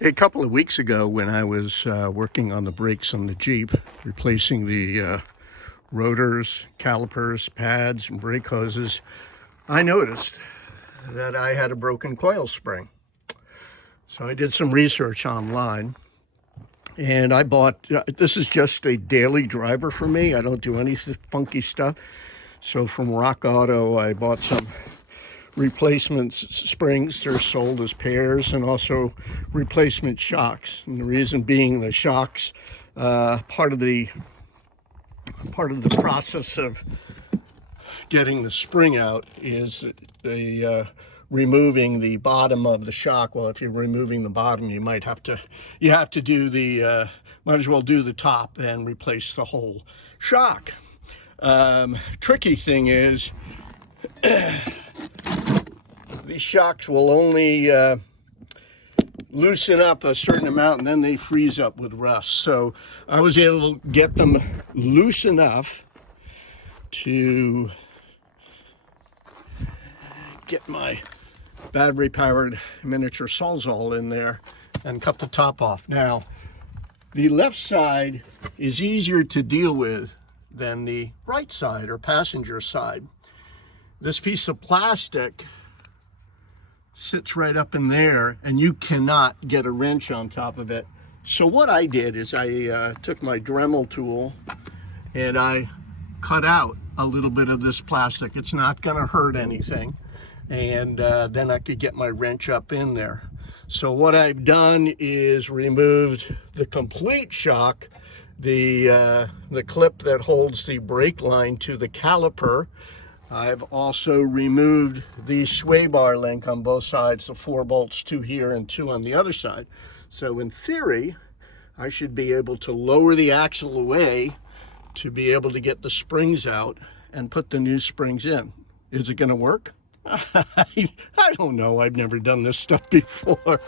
A couple of weeks ago when I was working on the brakes on the Jeep, replacing the rotors, calipers, pads, and brake hoses, I noticed that I had a broken coil spring. So I did some research online and I bought, this is just a daily driver for me. I don't do any funky stuff. So from Rock Auto, I bought some replacement springs. They're sold as pairs, and also replacement shocks. And the reason being, the shocks, part of the process of getting the spring out is the removing the bottom of the shock. Well, if you're removing the bottom, you have to do the might as well do the top and replace the whole shock. Tricky thing is these shocks will only loosen up a certain amount and then they freeze up with rust. So I was able to get them loose enough to get my battery powered miniature Sawzall in there and cut the top off. Now, the left side is easier to deal with than the right side or passenger side. This piece of plastic sits right up in there and you cannot get a wrench on top of it. So what I did is I took my Dremel tool and I cut out a little bit of this plastic. It's not going to hurt anything, and then I could get my wrench up in there. So what I've done is removed the complete shock, the clip that holds the brake line to the caliper. I've also removed the sway bar link on both sides, the 4 bolts, 2 here and 2 on the other side. So in theory, I should be able to lower the axle away to be able to get the springs out and put the new springs in. Is it going to work? I don't know. I've never done this stuff before.